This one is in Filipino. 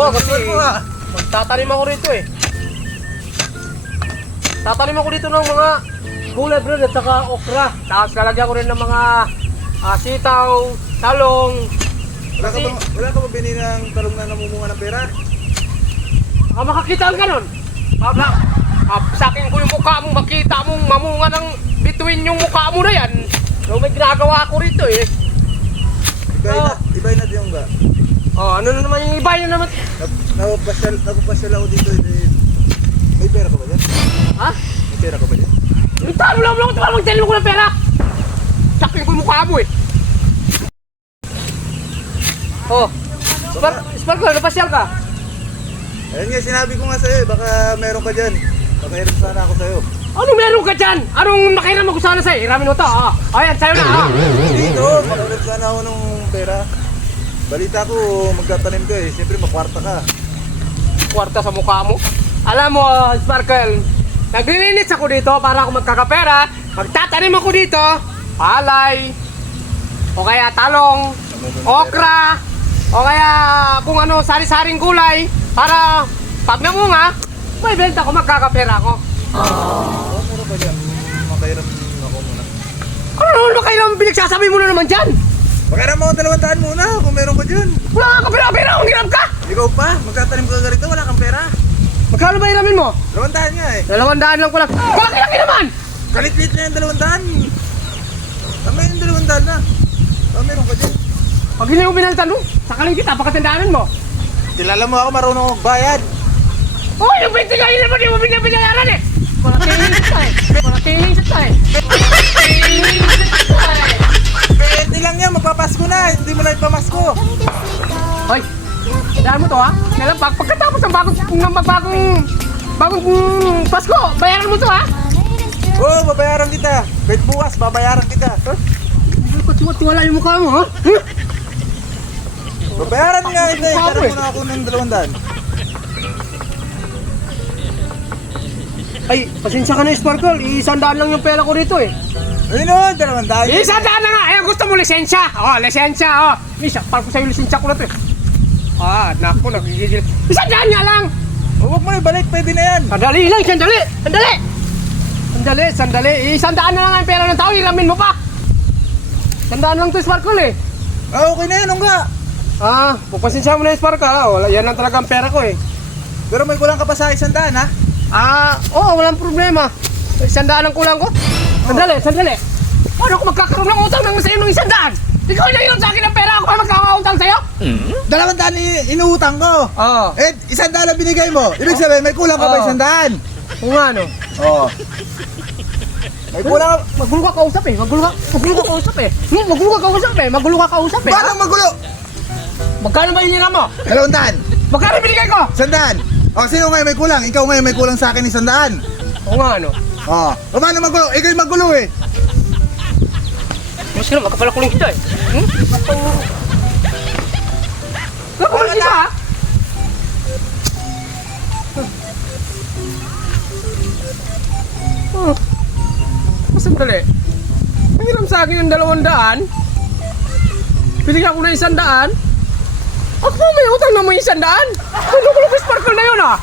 Oo, kasi magtatanim ako rito eh. Tatanim ako dito ng mga gulay bro at saka okra. Tapos lalagyan ko rin ng mga sitaw, talong. Wala ka ba bini ng talong na namumunga ng pera? Makakita ka nun. Sakin ko yung mukha mong makita mong mamunga ng bituin yung mukha mo na yan. So may ginagawa ako rito eh. Ibay na yung ga. Ano na naman yung ibay na naman? Napapasyal ako dito. May pera ka ba dyan? Ha? May pera ka ba dyan? Talo lang ako ito magtanim ko ng pera. Sakin ko yung mukha mo eh. Sparkle, napasyal ka? Ayun nga, sinabi ko nga sa'yo, baka meron ka dyan. Pakiram sana ako sa'yo. Ano meron ka dyan? Anong nakiram ako sana sa'yo? Iramin mo ito Ayan, sa'yo na Dito, pakiram sana ako ng pera. Balita ko, magtatanim ka eh. Siyempre, makwarta ka. Kwarta sa mukha mo. Alam mo, Sparkle, naglilinis ako dito para ako magkakapera. Magtatanim ako dito, palay, o kaya talong, okra, o kaya kung ano, sari-saring gulay, para pag namunga, may benta ko, magkakapera ako. Mura pa dyan. Makairam ako muna. Ano kailangan pinagsasabi mo na naman dyan? Pakiram ako 200 muna kung meron ka dyan. Wala kang kapera-pera, kung hirap ka! Ikaw pa, magtatanim ka rito, wala kang pera. Magkano ba hiramin mo? 200 nga eh. 200 lang ko lang. Malaki-laki naman! Kalit-lit na yung 200. Tama yung 200 na. Meron ka dyan. Pag hindi mo binaltan mo, sakaling kita, pakatandaanan mo. Kilala mo ako, marunong magbayad. Oh, yung 20 ka, hindi mo binayaran eh! Mga tiling sa tayo. Pwede lang yan, magpapasko na. Hindi mo na ipamasko. Hoy, daan mo to ha? Kailan pagkatapos ng bagong Pasko, bayaran mo to ha? Oo, babayaran kita. Kahit bukas, babayaran kita. Wala yung mukha mo ha? Babayaran nga ito eh. Tara muna ako ng 200. Ay, pasensya ka na Sparkle, 100 lang yung pera ko rito eh. Ayun o, 200. 100 na nga, ayun gusto mo lisensya. Lisensya Misa, parang ko sa'yo lisensya ko na to eh. Naku, nagigigil. 100 nga lang. Huwag mo na ibalik, pwede na yan. Sandali lang, sandali. 100 na lang ang pera ng tao, hiramin mo pa. 100 lang to Sparkle eh. Okay na yan, nga. Pagpasensya mo na Sparkle yan lang talaga ang pera ko eh. Pero may kulang ka pa sa 100 ha? Walang problema. 100 ang kulang ko. Sandali. Paano ako magkakaroon ng utang ng sa'yo ng 100? Ikaw na yun sa akin ng pera ako ay magkakautang sa'yo? 200 inuutang ko. Eh, 100 lang binigay mo. Ibig sabihin, may kulang ka pa 100. Kung ano? Oo. May kulang. Magulo ka kausap eh. Magulo ka kausap eh. Paano magulo? Magkano ba hiniram mo? 200. Magkano binigay ko? 100. Sino ngayon may kulang? Ikaw ngayon may kulang sa akin 100. Oo nga ano? Paano magulo? Ikaw yung magulo eh. Mas ka na, magkapalakuling kita eh. Nakakulang kita ha? Sandali. Nangiram sa akin yung 200. Binigyan ko na 100. Ako may utang na may 100. Ano ko Sparkle na yun ah?